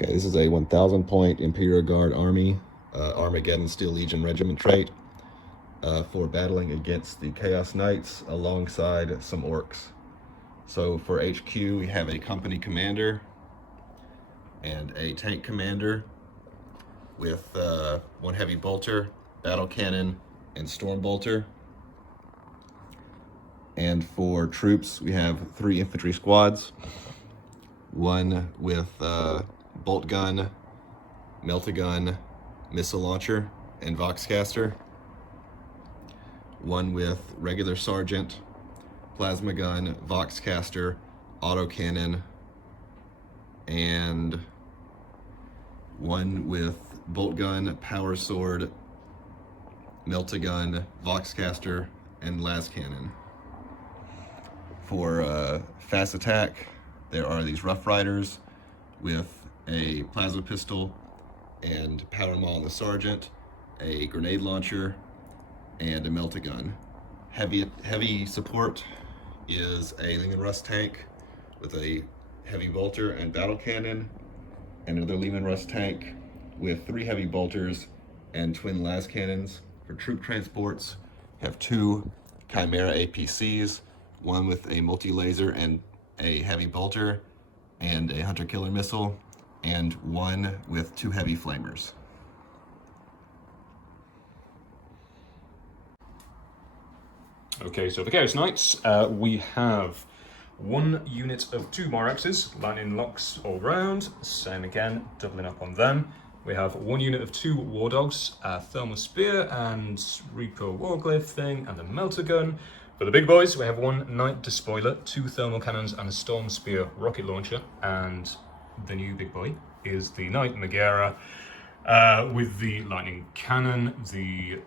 Okay, this is a 1,000 point Imperial Guard Army, Armageddon Steel Legion Regiment trait for battling against the Chaos Knights alongside some orcs. So for HQ, we have a company commander and a tank commander with one heavy bolter, battle cannon, and storm bolter. And for troops, we have 3 infantry squads, one with bolt gun, melt-a-gun, missile launcher, and voxcaster, one with regular sergeant, plasma gun, voxcaster, autocannon, and one with bolt gun, power sword, melt-a-gun, voxcaster, and las cannon. For fast attack, there are these Rough Riders with a plasma pistol and powder maul on the sergeant, a grenade launcher, and a melt-a-gun. Heavy support is a Lehman Russ tank with a heavy bolter and battle cannon, and another Lehman Russ tank with 3 heavy bolters and twin las cannons. For troop transports, we have 2 Chimera APCs, one with a multi-laser and a heavy bolter and a hunter-killer missile, and one with 2 heavy flamers. Okay, so for Chaos Knights, we have 1 unit of 2 Moiraxes, lightning locks all round, same again, doubling up on them. We have 1 unit of 2 War Dogs, a Thermal Spear and Reaper Warglyph thing, and a Melter Gun. For the big boys, we have 1 Knight Despoiler, 2 Thermal Cannons and a Storm Spear rocket launcher, and the new big boy is the Knight Megara with the Lightning Cannon, the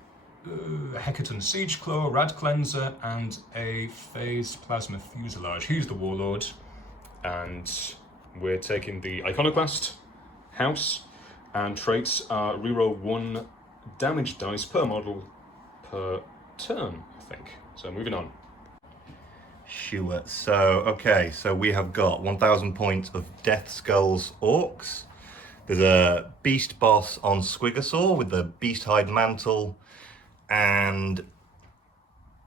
Hecaton Siege Claw, Rad Cleanser, and a Phased Plasma Fuselage. He's the Warlord, and we're taking the Iconoclast house, and traits are reroll 1 damage dice per model per turn, I think. So moving on. Sure. So we have got 1,000 points of Death Skulls Orcs. There's a Beast Boss on Squigosaur with the Beast Hide Mantle and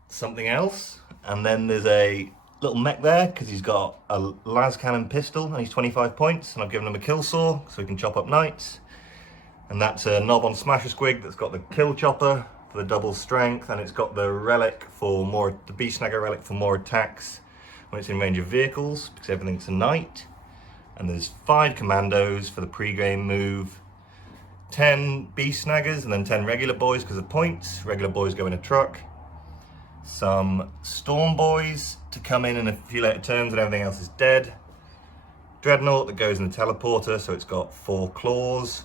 something else. And then there's a little mech there because he's got a las cannon pistol and he's 25 points, and I've given him a kill saw so he can chop up knights. And that's a Knob on Smasher Squig that's got the kill chopper for the double strength, and it's got the relic for more, the Beast Snagger relic for more attacks when it's in range of vehicles, because everything's a knight. And there's 5 commandos for the pre-game move, 10 Beast Snaggers, and then 10 regular boys because of points. Regular boys go in a truck. Some Storm Boys to come in a few later turns and everything else is dead. Dreadnought that goes in the teleporter, so it's got 4 claws.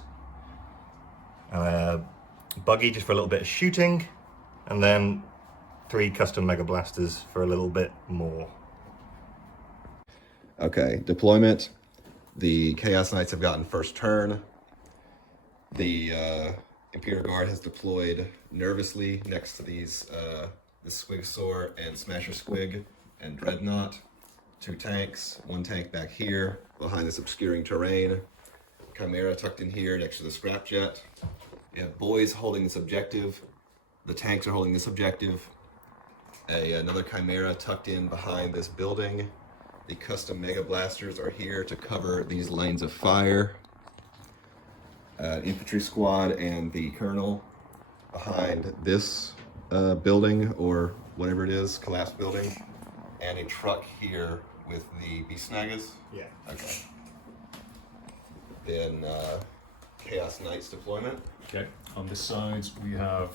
Buggy just for a little bit of shooting, and then 3 custom Mega Blasters for a little bit more. Okay, deployment. The Chaos Knights have gotten first turn. The Imperial Guard has deployed nervously next to these the Squigosaur and Smasher Squig and Dreadnought. 2 tanks, 1 tank back here behind this obscuring terrain. Chimera tucked in here next to the Scrapjet. We have boys holding this objective. The tanks are holding this objective. Another Chimera tucked in behind this building. The custom Mega Blasters are here to cover these lanes of fire. Infantry squad and the Colonel behind this building, or whatever it is, collapsed building. And a truck here with the Beast Snaggers. Yeah. Okay. Then Chaos Knights deployment. Okay, on this side we have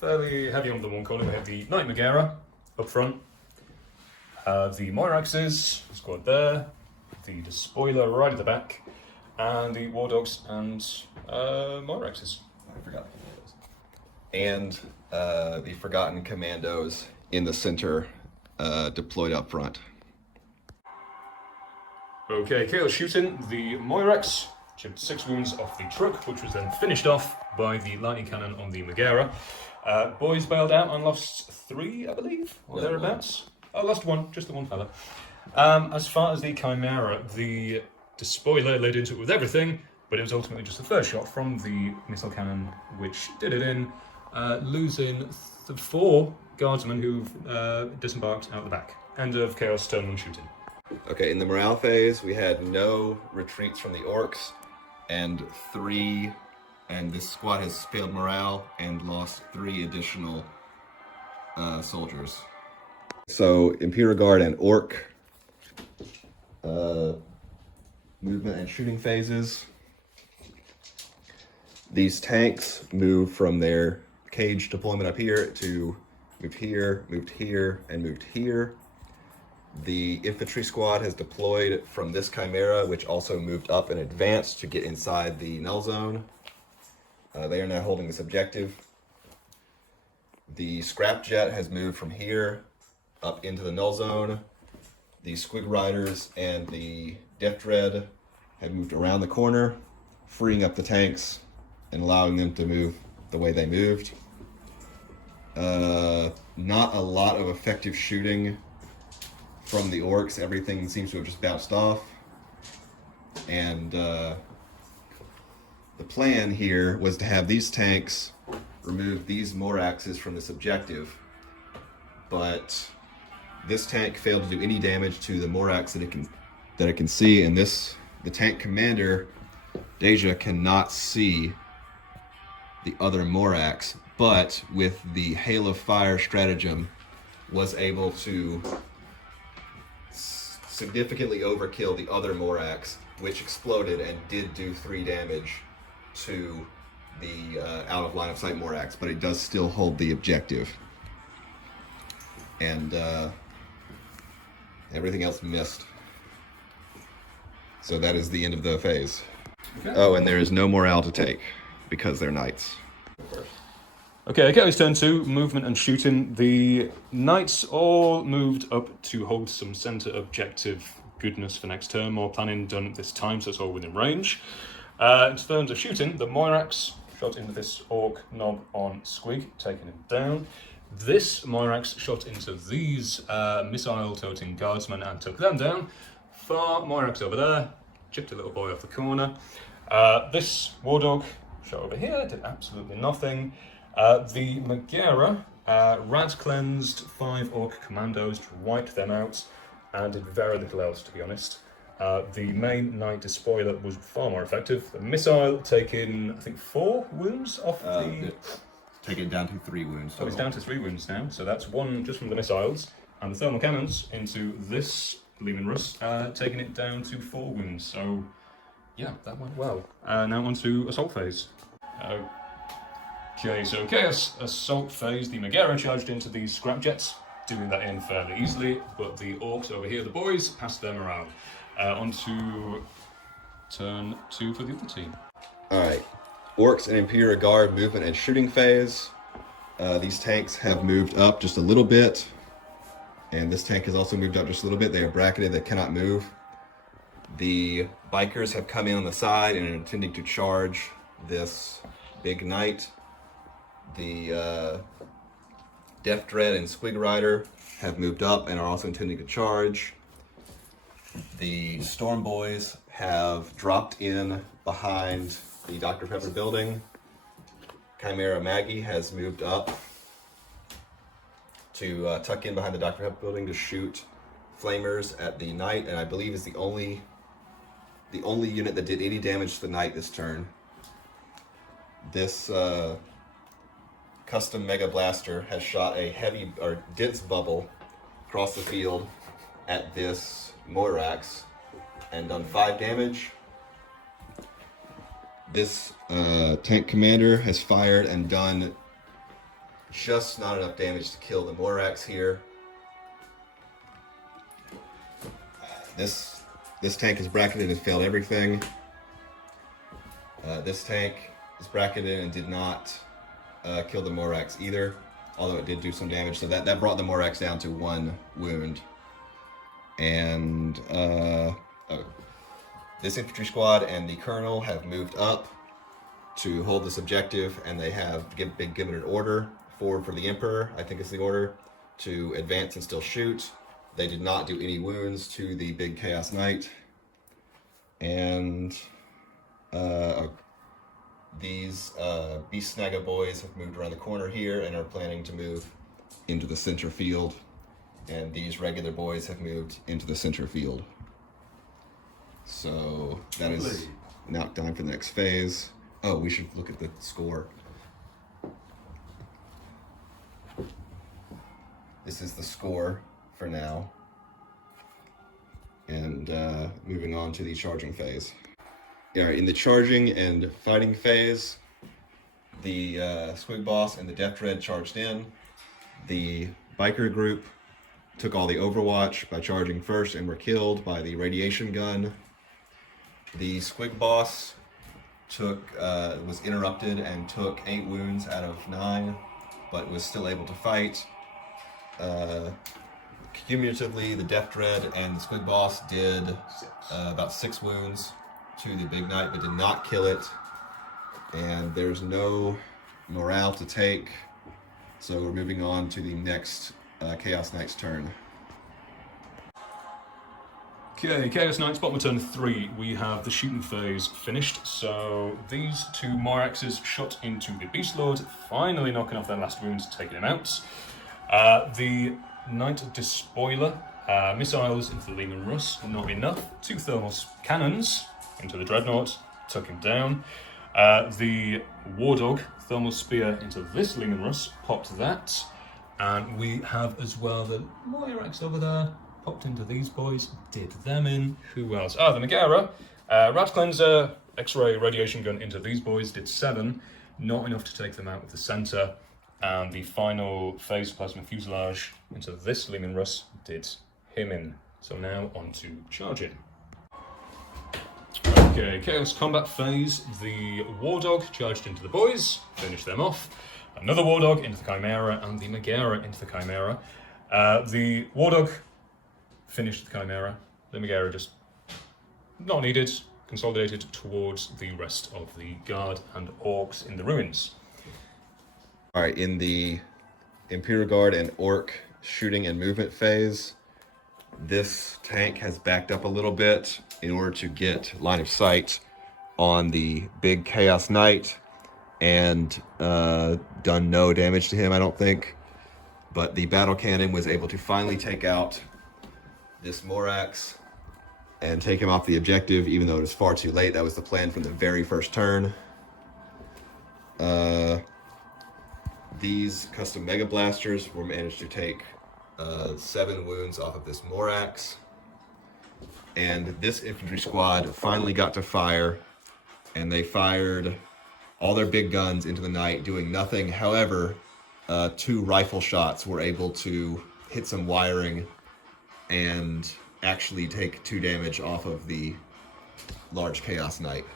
fairly heavy on the one column. We have the Knight Megara up front, the Moiraxes squad there, the Despoiler right at the back, and the War Dogs and Moiraxes. I forgot. And the Forgotten Commandos in the center, deployed up front. Okay, chaos shooting. The Moirax chipped 6 wounds off the truck, which was then finished off by the lightning cannon on the Megara. Boys bailed out and lost 3, I believe, or thereabouts. I lost 1, just the 1 fella. As far as the Chimera, the despoiler laid into it with everything, but it was ultimately just the first shot from the missile cannon, which did it in, losing 4 guardsmen who've disembarked out the back. End of Chaos turn 1 shooting. Okay, in the morale phase, we had no retreats from the orcs, and this squad has failed morale and lost 3 additional soldiers. So, Imperial Guard and Orc movement and shooting phases. These tanks move from their cage deployment up here to moved here, and moved here. The infantry squad has deployed from this Chimera, which also moved up and advanced to get inside the null zone. They are now holding this objective. The scrap jet has moved from here up into the null zone. The Squig Riders and the Death Dread have moved around the corner, freeing up the tanks and allowing them to move the way they moved. Not a lot of effective shooting from the orcs. Everything seems to have just bounced off. And the plan here was to have these tanks remove these Moraxes from this objective, but this tank failed to do any damage to the Morax that it can see, and the tank commander Deja cannot see the other Morax, but with the Hail of Fire stratagem was able to significantly overkill the other Morax, which exploded and did do 3 damage to the out of line of sight Morax, but it does still hold the objective. And everything else missed. So that is the end of the phase. Okay. Oh, and there is no morale to take because they're knights. Okay, Chaos turn 2, movement and shooting. The knights all moved up to hold some center objective goodness for next turn. More planning done this time, so it's all within range. In terms of shooting, the Moirax shot into this orc knob on Squig, taking him down. This Moirax shot into these missile-toting guardsmen and took them down. Far Moirax over there, chipped a little boy off the corner. This War Dog shot over here, did absolutely nothing. The Megara rat cleansed 5 orc commandos to wipe them out and did very little else, to be honest. The main knight despoiler was far more effective. The missile taking, I think, 4 wounds off the... Taking it down to 3 wounds. So it's down to 3 wounds now, so that's 1 just from the missiles. And the thermal cannons into this Lehman Russ, taking it down to 4 wounds. So, yeah, that went well. Now on to assault phase. Okay, so Chaos assault phase. The Megara charged into these scrap jets, doing that in fairly easily, but the orcs over here, the boys, passed them around. On to turn 2 for the other team. Alright, Orcs and Imperial Guard movement and shooting phase. These tanks have moved up just a little bit, and this tank has also moved up just a little bit. They are bracketed, they cannot move. The bikers have come in on the side and are intending to charge this big knight. The Death Dread and Squig Rider have moved up and are also intending to charge. The Storm Boys have dropped in behind the Dr. Pepper building. Chimera Maggie has moved up to tuck in behind the Dr. Pepper building to shoot flamers at the knight, and I believe is the only unit that did any damage to the knight this turn. This custom Mega Blaster has shot a heavy or dense bubble across the field at this Moirax and done 5 damage. This tank commander has fired and done just not enough damage to kill the Moirax here. This tank is bracketed and failed everything. This tank is bracketed and did not kill the Moirax either, although it did do some damage. So that brought the Moirax down to 1 wound. And this infantry squad and the colonel have moved up to hold this objective, and they have been given an order forward for the Emperor, I think is the order, to advance and still shoot. They did not do any wounds to the big Chaos Knight. And these Beast Snagga boys have moved around the corner here and are planning to move into the center field. And these regular boys have moved into the center field. So that is now time for the next phase. Oh, we should look at the score. This is the score for now. And moving on to the charging phase. Yeah, in the charging and fighting phase, the Squig Boss and the Death Dread charged in. The biker group took all the overwatch by charging first and were killed by the radiation gun. The Squig Boss was interrupted and took 8 wounds out of 9, but was still able to fight. Cumulatively, the Death Dread and the Squig Boss did about 6 wounds to the Big Knight, but did not kill it. And there's no morale to take, so we're moving on to the next Chaos Knight's turn. Okay, Chaos Knights, bottom of turn 3, we have the shooting phase finished. So these 2 Moraxes shot into the Beast Lord, finally knocking off their last wounds, taking him out. The Knight Despoiler, missiles into the Leman Russ, not enough. 2 thermal cannons into the Dreadnought, took him down. The War Dog, thermal spear into this Leman Russ, popped that. And we have as well the Moirax over there, popped into these boys, did them in. Who else? The Megara, Rat Cleanser, X-ray radiation gun into these boys, did 7. Not enough to take them out with the center. And the final phase plasma fuselage into this Leman Russ did him in. So now on to charging. Okay, Chaos Combat phase. The War Dog charged into the boys, finished them off. Another War Dog into the Chimera, and the Megara into the Chimera. The War Dog finished the Chimera. The Megara just not needed, consolidated towards the rest of the Guard and Orcs in the ruins. Alright, in the Imperial Guard and Orc shooting and movement phase, this tank has backed up a little bit in order to get line of sight on the big Chaos Knight, and done no damage to him, I don't think. But the battle cannon was able to finally take out this Morax and take him off the objective, even though it was far too late. That was the plan from the very first turn. These custom Mega Blasters were managed to take 7 wounds off of this Morax. And this infantry squad finally got to fire, and they fired all their big guns into the night, doing nothing. However, 2 rifle shots were able to hit some wiring and actually take 2 damage off of the large Chaos Knight.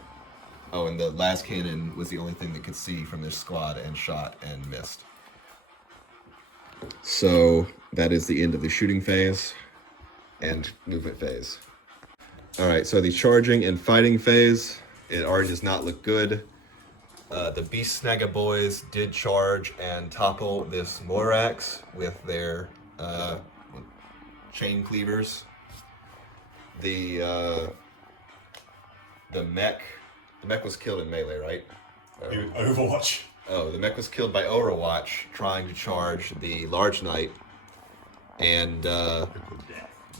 Oh, and the last cannon was the only thing that could see from this squad and shot and missed. So that is the end of the shooting phase and movement phase. Alright, so the charging and fighting phase, it already does not look good. The Beast Snagga boys did charge and topple this Morax with their chain cleavers. The mech was killed in melee, right? Overwatch. Oh, the mech was killed by Overwatch trying to charge the large knight. And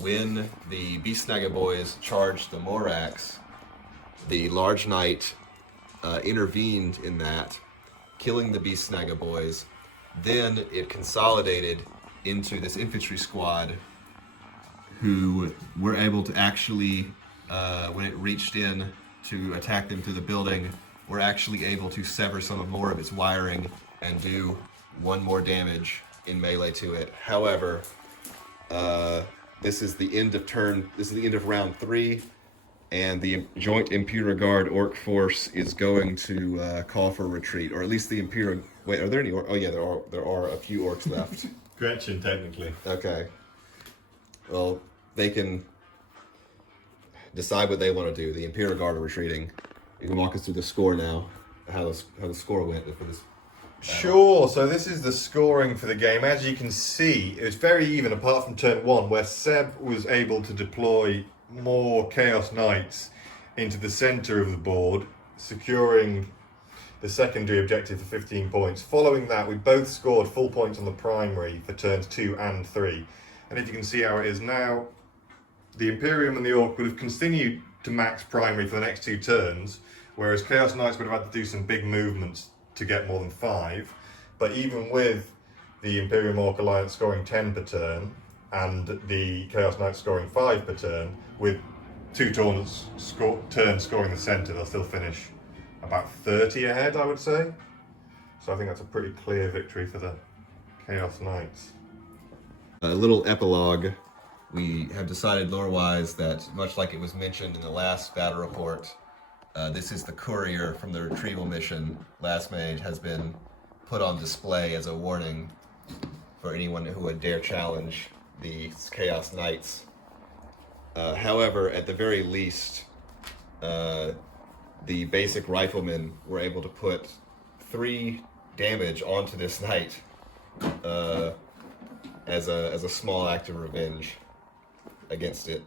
when the Beast Snagga boys charged the Morax, the large knight intervened in that, killing the Beast Snagga boys. Then it consolidated into this infantry squad, who were able to actually, when it reached in to attack them through the building, were actually able to sever some more of its wiring and do 1 more damage in melee to it. However, this is the end of round 3, and the joint Imperial Guard Orc force is going to call for retreat, or at least the Imperial. Wait, are there any? Oh yeah, there are a few orcs left. Gretchen, technically. Okay. Well, they can decide what they want to do. The Imperial Guard are retreating. You can walk us through the score now, how the score went for this. Sure, so this is the scoring for the game. As you can see, it was very even apart from turn 1, where Seb was able to deploy more Chaos Knights into the center of the board, securing the secondary objective for 15 points. Following that, we both scored full points on the primary for turns 2 and 3. And if you can see how it is now, the Imperium and the Orc would have continued to max primary for the next 2 turns, whereas Chaos Knights would have had to do some big movements to get more than 5. But even with the Imperium Orc Alliance scoring 10 per turn, and the Chaos Knights scoring 5 per turn, with 2 turns scoring the centre, they'll still finish about 30 ahead, I would say. So I think that's a pretty clear victory for the Chaos Knights. A little epilogue. We have decided lore-wise that, much like it was mentioned in the last battle report, this is the courier from the retrieval mission. Last Mage has been put on display as a warning for anyone who would dare challenge the Chaos Knights. However, at the very least, the basic riflemen were able to put 3 damage onto this knight as a small act of revenge against it.